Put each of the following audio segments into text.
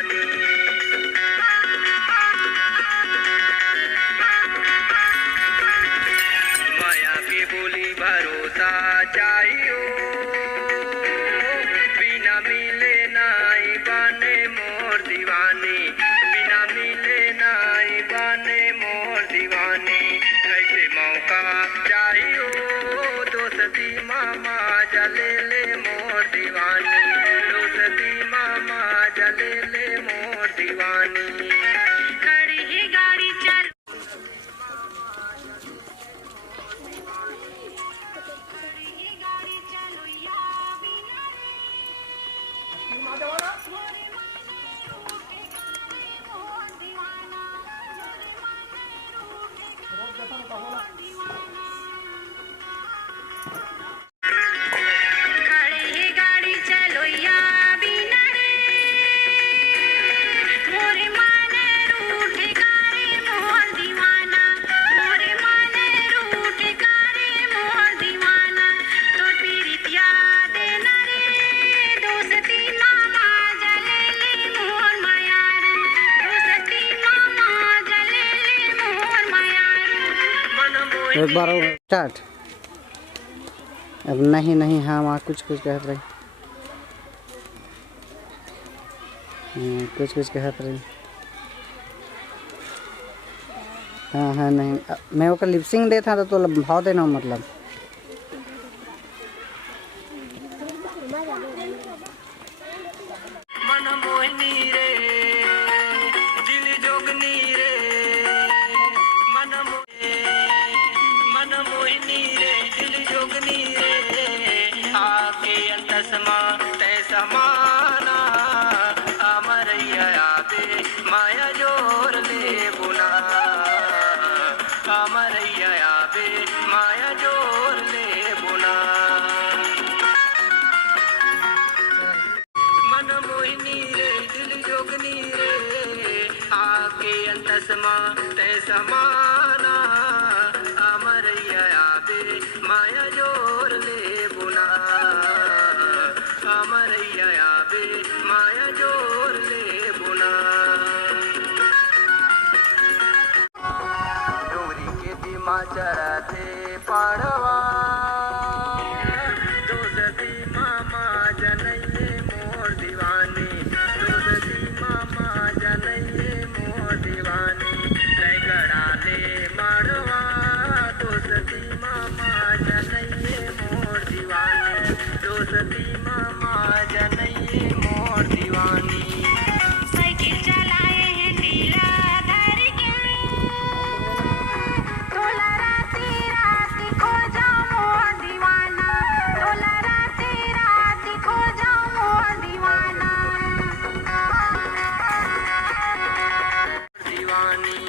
दीवानी। माया के बोली भरोसा चाहियो, बिना मिले नाई बने मोर दीवानी, बिना मिले नाई बने मोर दीवानी। कैसे मौका चाहियो दोस्ती मामा जले ले मोर दीवानी, दोस्ती मामा जले ले मोर दीवानी। खड़ी ही गाड़ी चल एक बार स्टार्ट। अब नहीं नहीं हाँ वहाँ कुछ कुछ कहत रही, कुछ कुछ कहत रही। हाँ हाँ नहीं मैं वो लिपसिंग दे था तो भाव देना मतलब मन मोहिनी रे दिल जोगनी रे, मन मोहिनी रे दिल जोगनी रे। आके अंतसमा तै समाना अमरैया आवे माया जोर ले बुला, अमरैया आवे माया जोर ले बुला। मन मोहिनी रे दिल जोगनी रे, आके अंतसमा तै समाना अमरैया आवे माया जोर ले बुला, अमरैया आवे माया जोर ले बुला। डोरी के दिमा चढ़ते पाड़वा, दोस्ती मामा जनैये मोर दीवानी, दोस्ती मामा जनैये मोर दीवानी। रैगड़ा ले मड़वा दोस्ती मामा जनैये मोर दीवानी, दोस्ती मामा जनैये मोर दीवानी। साइकिल चलाए हैं नीला धर के, तोला राती राती खो जाऊं मोर दीवाना, तोला राती राती खो जाऊं मोर दीवाना। दीवानी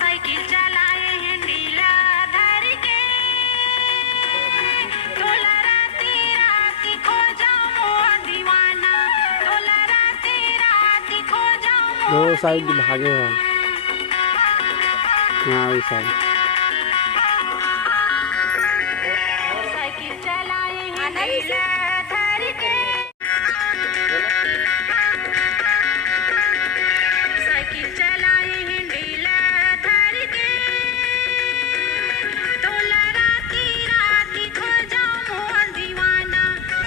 साइकिल चलाए हैं नीला धर के, तोला राती राती खो जाऊं मोर दीवाना, तोला राती राती खो जाऊं मोर दो साइड भागे हैं। हाँ वही साइड साइकिल चलाए हैं नीला धर के, साइकिल चलाए हैं नीला धर के, तोला राती राती खो जाऊं मोर दीवाना,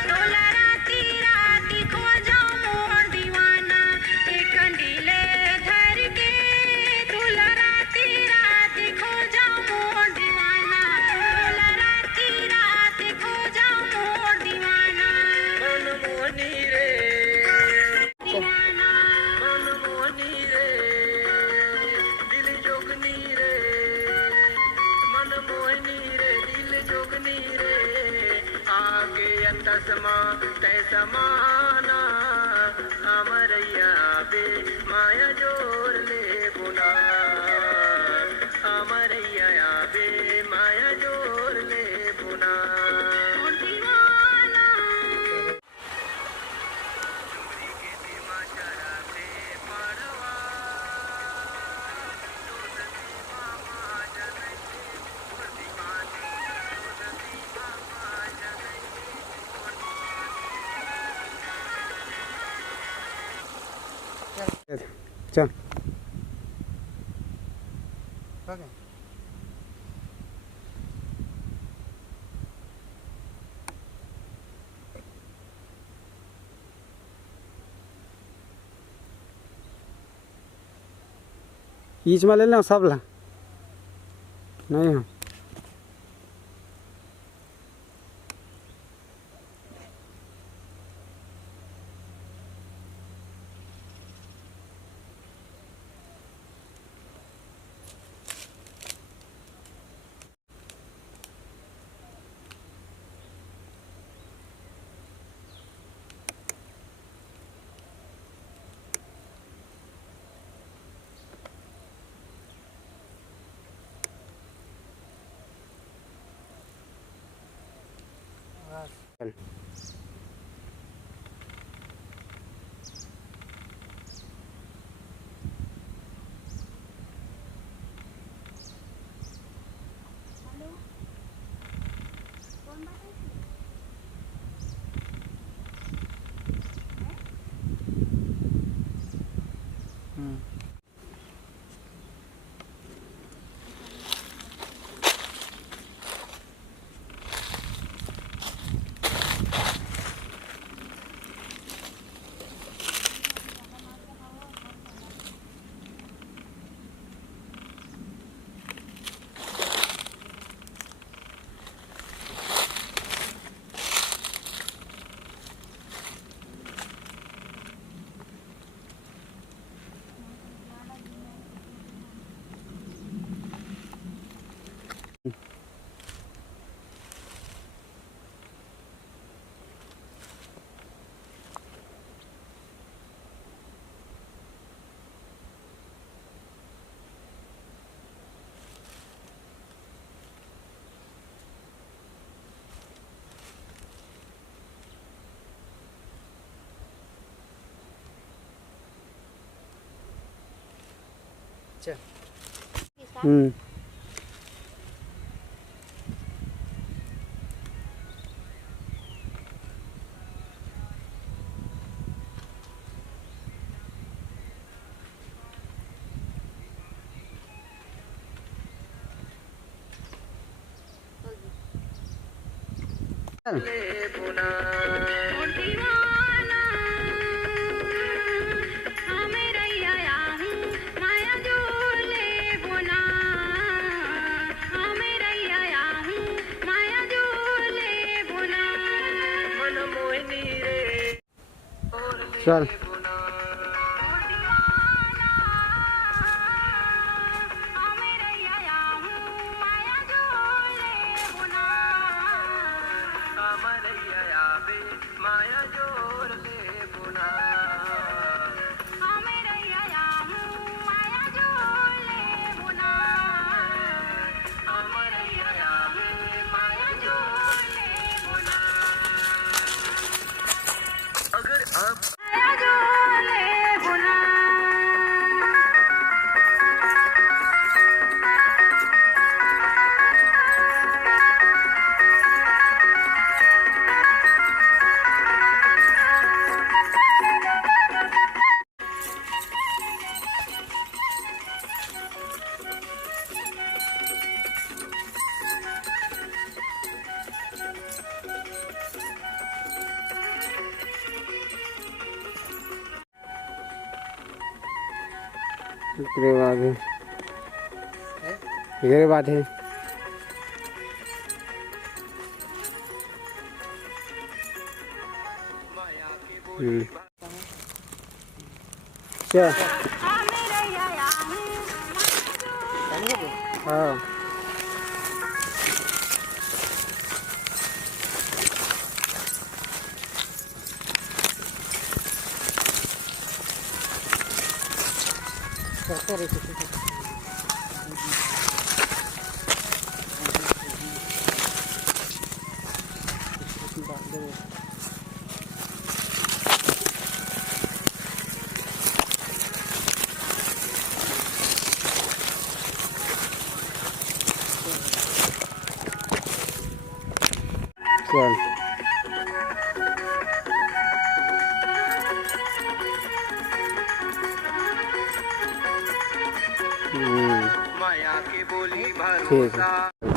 तोला राती राती खो जाऊं मोर दीवाना। एक कंडीले धर के, तोला राती राती खो जाऊं मोर दीवाना, तोला राती राती खो जाऊं मोर दीवाना। मन मोहिनी रे, दीवाना मन मोहिनी रे दिल जोगनी रे, मन मोहिनी रे दिल जोगनी रे। आगे अंतसमा तै समाना अमरैया आवे माया जोर ले बुला, अमरैया आवे माया जोर ले बुला। दीवाना डोरी के दिमा चढ़ते पाड़वा, दोस्ती मामा जनैये मोर दीवानी, दोस्ती मामा जनैये मोर दीवानी। चल ओके ईच में ले लें सब ला नहीं हो चल चल ले बुना ओ दीवाना हमें रैया हूँ माया जो ले बोना हमें रैया हूँ माया जो ले बोना मन मोहिनी रे और ले चल बुना ओ दीवाना हमें रैया हूँ माया जो ले बोना अमरैया आवे माया जोर ले बुना हमें रैया हूँ माया जो ले बोना अमरैया आवे माया जो ले बोना अगर आप माया जो ले बोना ये बात है ये बात है माया की बोली क्या हमें रैया हूँ माया जो हाँ चल माया के बोली ठीक है। भरोसा